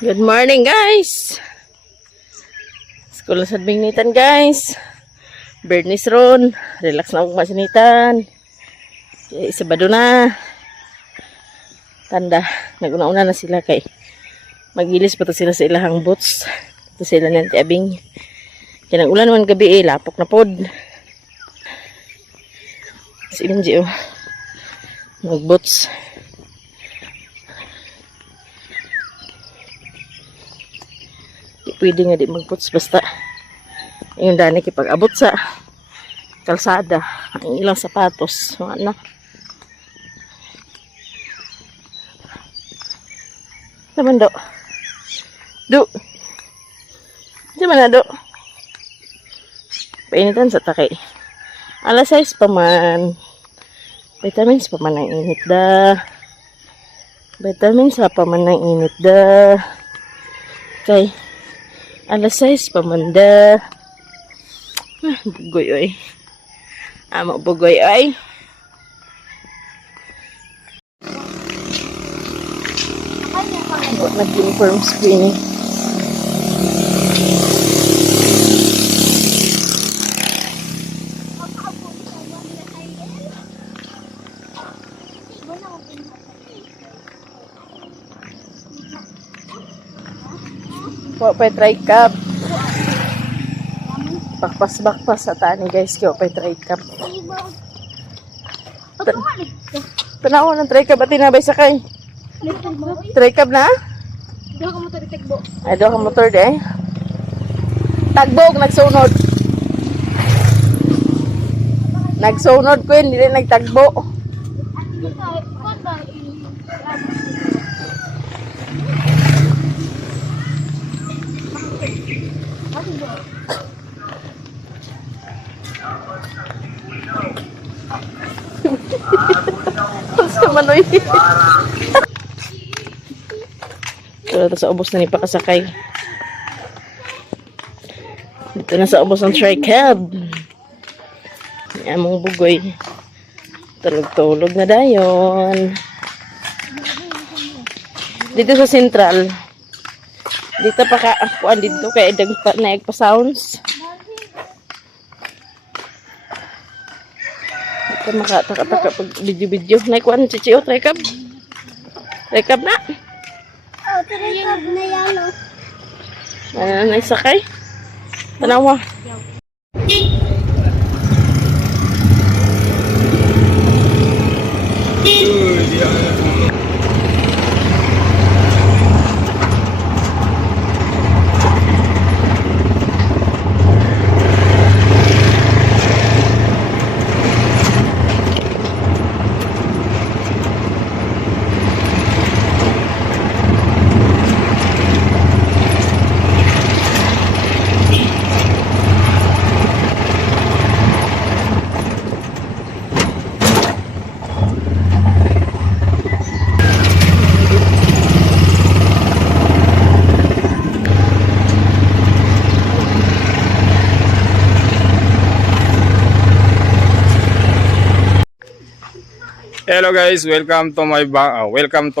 Good morning, guys. School sa Bingnitan, guys. Bernice ron. Relax na akong masinitan. Sabado na. Tanda. Naguna-una na sila kay magilis pa to sila sa ilahang boots. Ito sila ng tiabing. Kaya ulan naman gabi lapok na pod. Si Benji, mag-boots. Pwede nga di mag-boots basta yung dani kipag-abot sa kalsada ang ilang sapatos ano naman do di man na do painitan sa takay alas 6 pa man vitamins pa man ang init da vitamins pa man ang init da kay alas 6 pamanda. Bugoy oy. Amo bugoy oy. Nag-inform screening. Pwede try cup. Bakpas sa tani guys. Pwede try cup. Tanaw ng try cup at tinabay sakay. Try cup na? Doon ka motor tagbo. Ay, doon ka motor de. Tagbog, nagsunod. Nagsunod ko yun, hindi rin nagtagbo. Sa manoy. Ito sa ubos na ni pakasakay. Ito na sa ubos ng tri-cab. Among bugoy. Tulog-tulog na dayon. Dito sa Central. Dito pa ka kuan dito kay edang pa naig pa sounds. Dito makataka-taka pag video-video. Naikuan chichio tri-cab. Tri-cab na. Oh, try-cab na yalo. Nagsakay. Tanawa. Hello guys, welcome to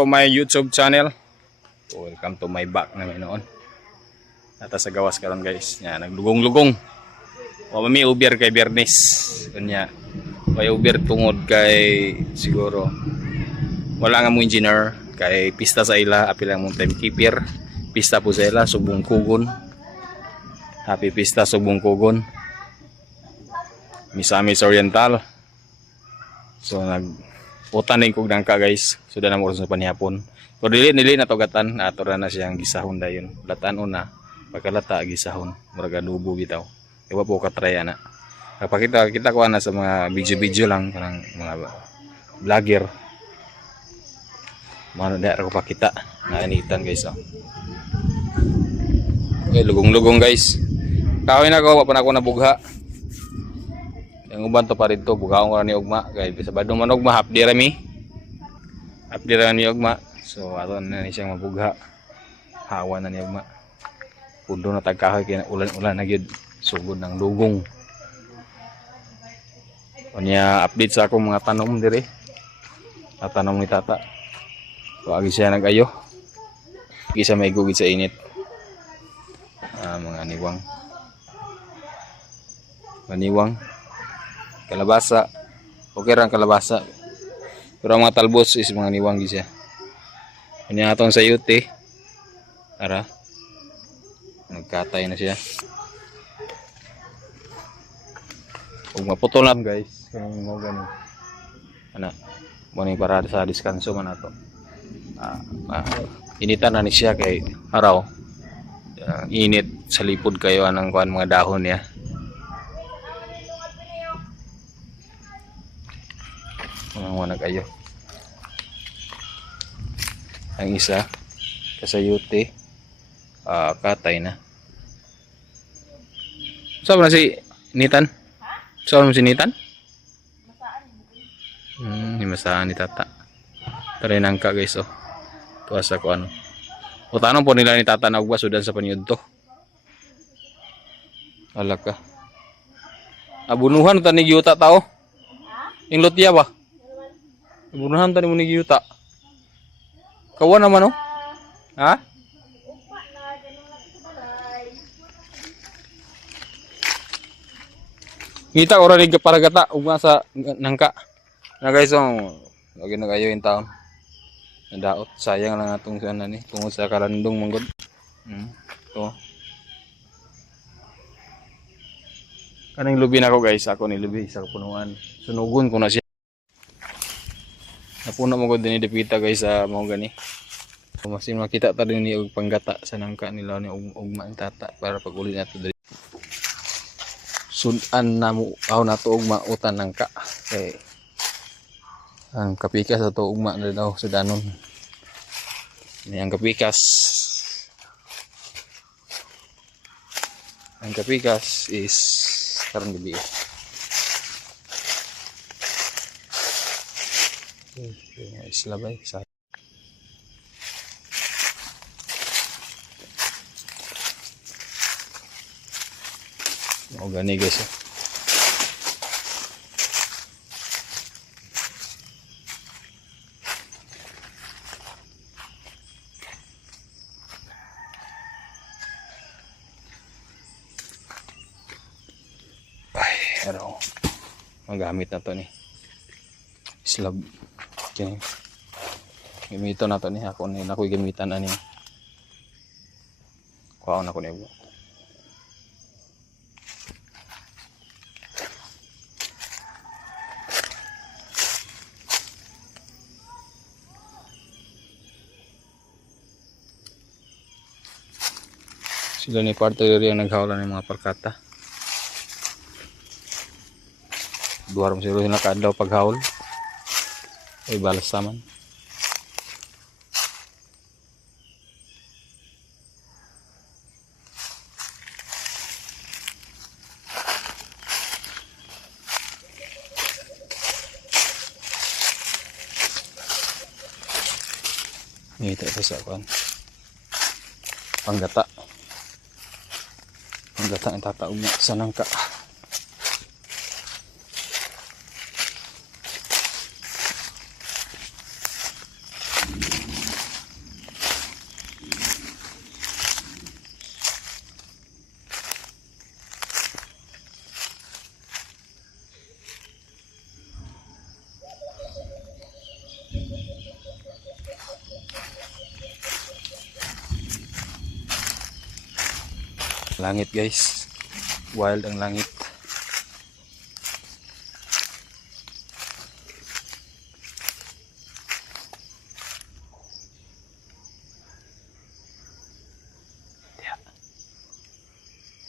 my YouTube channel. Welcome to my back namin noon. Nata sa gawas karon guys. Nya naglugong-lugong. O mami uber kay Bernice. Kanya. May uber tungod kay siguro wala nga mo engineer kay pista sa ila apil lang mong timekeeper. Pista po sa ila subong kugon. Happy pista subong kugon. Misamis Oriental. So utanin kog nangka guys. Sudah na mo sa panihapon. Pero dili na togatan ato na siyang gisahon dayon. Latan una pagkalata gisahon murag adobo bitaw. Iwa po katraya na. Kapakita kita ko na sa mga video lang kanang mga vlogger. Mano da ko pakita na anitan guys oh. Lugong-lugong guys. Kawin ako pa na ako nabugha. Yang uban to pa rito bugaon ko ni ugma kay Sabado man ugma hapdi rami ni ugma so aton na ni siyang mabugha hawa na ni ugma pundo na tagkahoy kay ulan na gyud sugod ng lugong unya update sa akong mga tanom diri tanom ni tata so agi siya nagayo Isa may gugid sa init. Mga niwang. Maniwang. Kalabasa. Okay ra ang kalabasa. Pero ang mga talbos is mga niwang gid siya. Kanya atong sayote. Ara. Nagkatay na siya. Kung maputol lang guys, kung mo ganun. Ana, mo ni para sa diskanso man ato. Initan na ni siya kay araw. Init sa lipod kayo anang kuan mga dahon niya. Mga kayo. Ang isa kasayute katay na. Saan na si Nitan? Saan mo si Nitan? Himasaan ni tata. Tara nangka guys oh. Tuwa sa ko ano. O tanong po nila ni tata na ugba sudan sa panyud to. Alaka. Abunuhan ta ni giyuta tao. Inglot ya ba? Abunuhan ta ni mo ni giyuta. Kawan naman oh. Ha? Ngita ora ni paragata ugma sa nangka. Na guys, lagi na kayo yung taon. Nadaot, sayang lang atong sana ni tungod sa karandong manggod. To. Kaning lubi na ko guys, ako ni lubi sa punuan. Sunugon ko na siya. Napuno mo ko din dipita guys sa mga gani. Masin makita ta din ni og panggata sa nangka nila ni ugma ang tata para pag uli nato diri. Sudan na mo aw nato ugma utan nangka. Kay ang kapikas ato ugma na daw sa danon. Ini ang kapikas. Ang kapikas is karang gabi. Islabay sa o gani guys. Pero magamit na to ni slab kini gamito na to ni ako ni nakoy gamitan ani kuha na ko ni sila ni parte rin ang naghawalan ng mga parkata. Duar mo sila nakadlaw paghawol. Ay balas saman. Ito sa kuan. Panggata. Panggata ang tataog niya sa nangka. Langit guys, wild ang langit.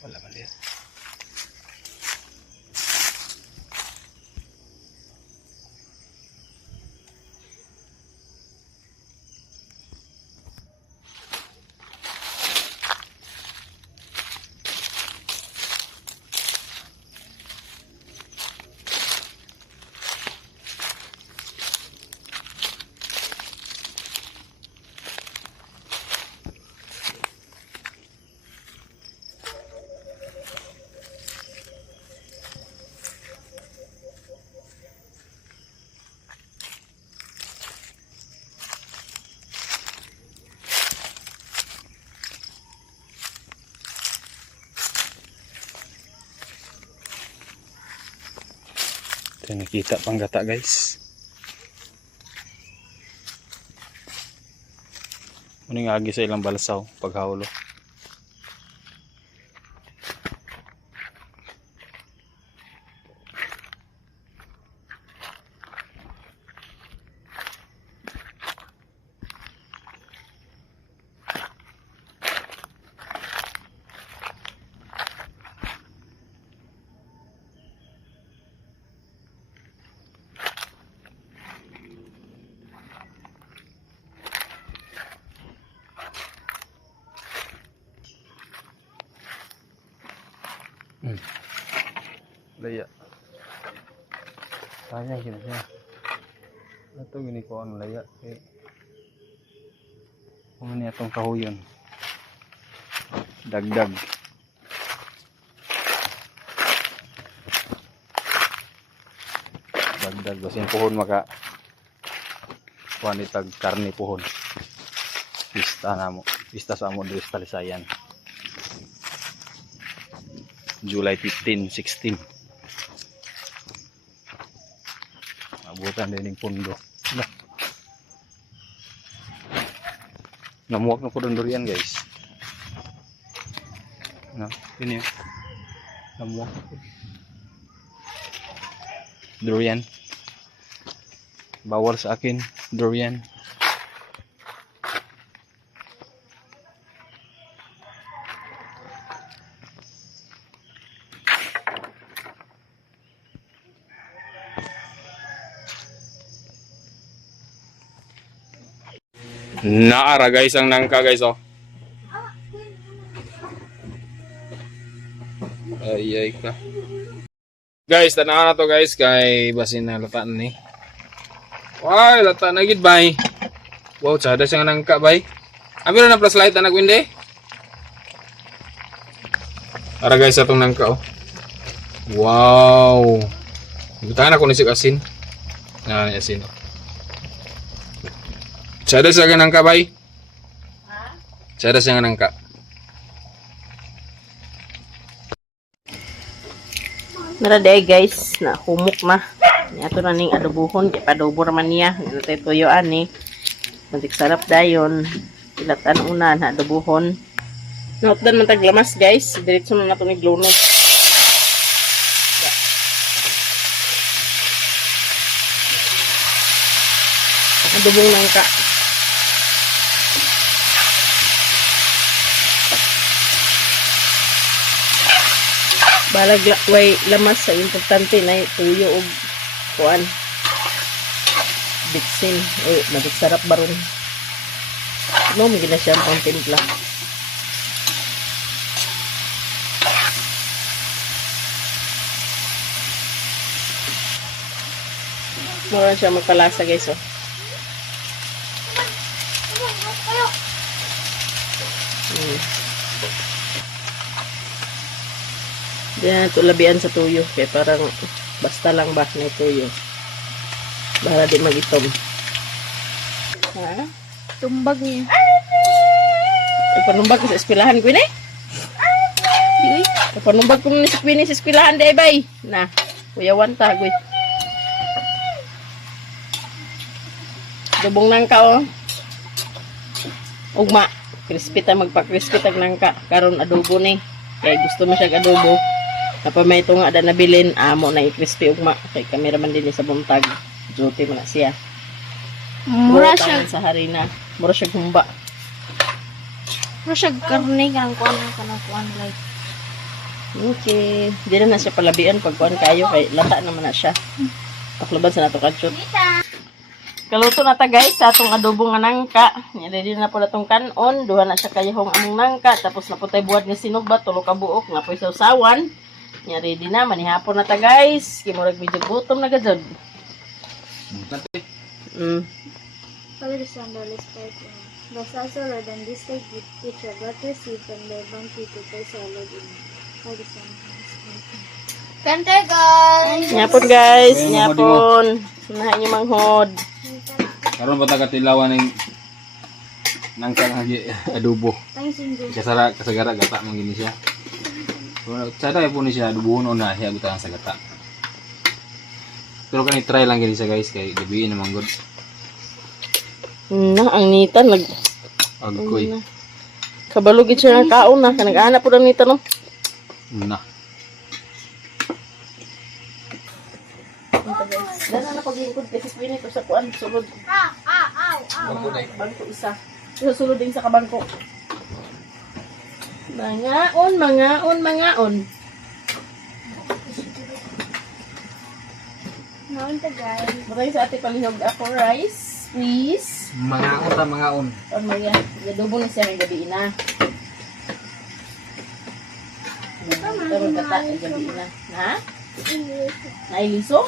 Wala maliit. Ito nakita pang gata guys. Muning agi sa ilang balsaw paghaulo. Laya. Sayang gini siya. Ito gini ko ang laya. Kung ano itong kahuyon. Dagdag. Dagdag. Basin pohon maka wanitag karni pohon. Pista na mo. Pista sa amo diri sa Talisayan. July 15, 16. Abutan din yung pundo. Namuwak na po doon durian guys. No, ini yun. Namuwak na po. Durian. Bawal sa akin. Durian. Naara guys ang nangka guys oh. Ay ka. Guys, tanaw na to guys kay basin na lataan ni. Ay, lata na gid bay. Wow, sada siyang nangka bay. Amira na flashlight anak winde. Ara guys atong nangka oh. Wow. Butahan ako ni sig asin. Na asin oh. Sada sa nangka bay? Ha? Sada sa nangka. Naraday guys, na humok na. Ato na ning adobuhon, kay padobo naman niya. Natay tuyuan ni. Mantik sarap dayon. Ilatan una na adobuhon. Nautdan man taglamas guys, diretso na nato ni glunot. Adobong nangka. Balag way lamas sa importante na tuyo og kuan bitsin nabit sarap baron no may gina siyang pangtimpla mura siya magpalasa guys oh. Diyan ito labian sa tuyo. Kaya parang basta lang ba na tuyo. Para di mag-itom. Ha? Tumbag niya. Panumbag ko sa eskwelahan ko eh. Di panumbag ko sa eskwelahan di bay. Na, kuyawan ta goy. Dubong nangka oh. Ugma. Crispy ta magpa-crispy tag nangka. Karon adobo ni. Kaya gusto mo siya adobo. Kapag may ito nga na nabilin, amo na i-crispy ugma. Kay kameraman din sa buntag. Duty mo na siya. Mura siya. Sa harina. Mura siya humba. Mura siya karne kang kuan like. Okay. Di na siya palabian pag kuan kayo. Kay lata naman na siya. Pakluban sa nato kachot. Kaluto na ta guys sa atong adobo nga nangka. Ready na po na itong kanon. Duha na siya kayahong among nangka. Tapos na po tayo buhat ni sinugba. Tulo ka buok. Nga po sausawan. Ready na. Manihapon na ta guys. Kimurag medyo gutom na gajod. Father, Son, Holy Spirit. Bless us, O Lord, and this day which we have received from thy bounty to thy solid in Father, Son, Holy Spirit. Kante guys! Nyapon guys. Nyapon. Nahay niyo manghod. Karon pa ta katilawan ning nangka nga adobo. Thanks, Ingo. Kasagara gata man gini siya. Sada po ni siya adobohon una siya butang sa gata. Pero kani try lang gani sa guys kay gabi naman good. Na, ang nita, Agkoy. kabalugin siya ng kaon na. Nag-aana po ng nita, no? Na. Dana na pag-iikot kasi pinito sa kuan. Sulod. Bangko isa. Isa sulod din sa kabangko. Mangaon. Noon ta guys. Maraming sa ate palihog ako rice. Please. Mga on. Oh, Maria. Yadubo na siya ng gabi na. Pero gata ng gabi na. Ha? Nailiso?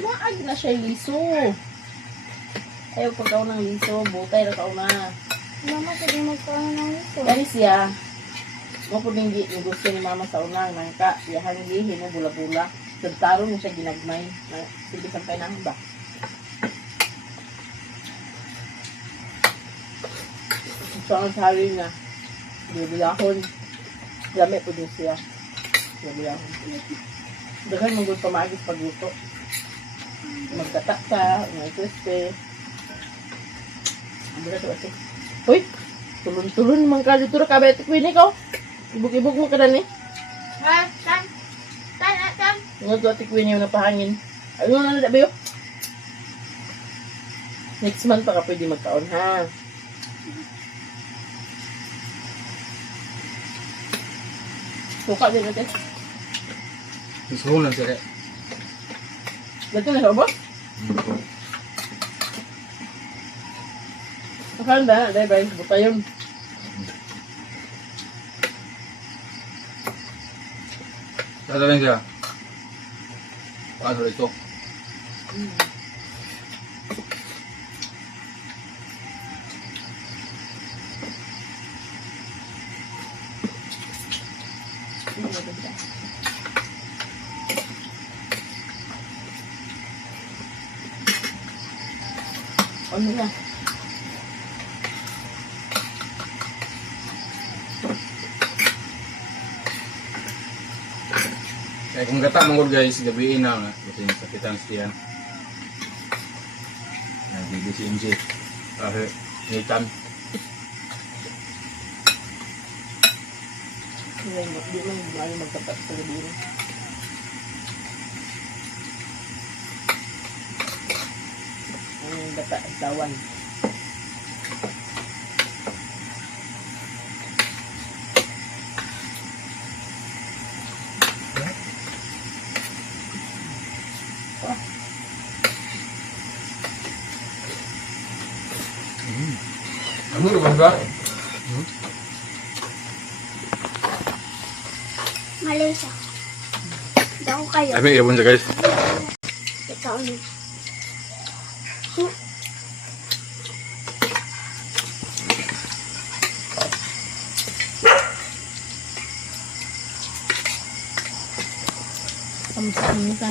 Maag na siya liso. Ayaw pagkaw ng liso. Butay na kaw na. Mama, pwede magkaroon ng ito. Kani siya. Mo po din gusto ni mama sa unang nangka. Yahang gihin mo bula-bula. Tagtaro mo siya ginagmay. Sige sampay na ba? So ang sari na. Bilahon. Lami po din siya. Bilahon. Dagan mong gusto maagis pagluto. Magtatak ka, may crispy. Ang bila ito ate. Uy! Tulun-tulun naman ka dito na kabete ko ini ko. Ibog-ibog mo ka na ni. Ha? Tan? Nga ito ate ko ini yung napahangin. Ano na na ba yun? Next month pa ka pwede magkaon ha. Suka din natin. Gusto lang sila. Dito na siya ba? Akala na, dahil ba yung buta yun. Kata lang siya. Paano ito? Ano na? Kaya kung gata mong guys, gabiin na. Kasi sakitan siya. Nagbibi si MJ. Kasi Nathan. Hindi man maaari magtapat sa gabi rin. Ang data at tawan. Ano naman ba? Malaysia. Daw kayo. Ay, may ilabon siya guys. Ikaw ni. Kamusta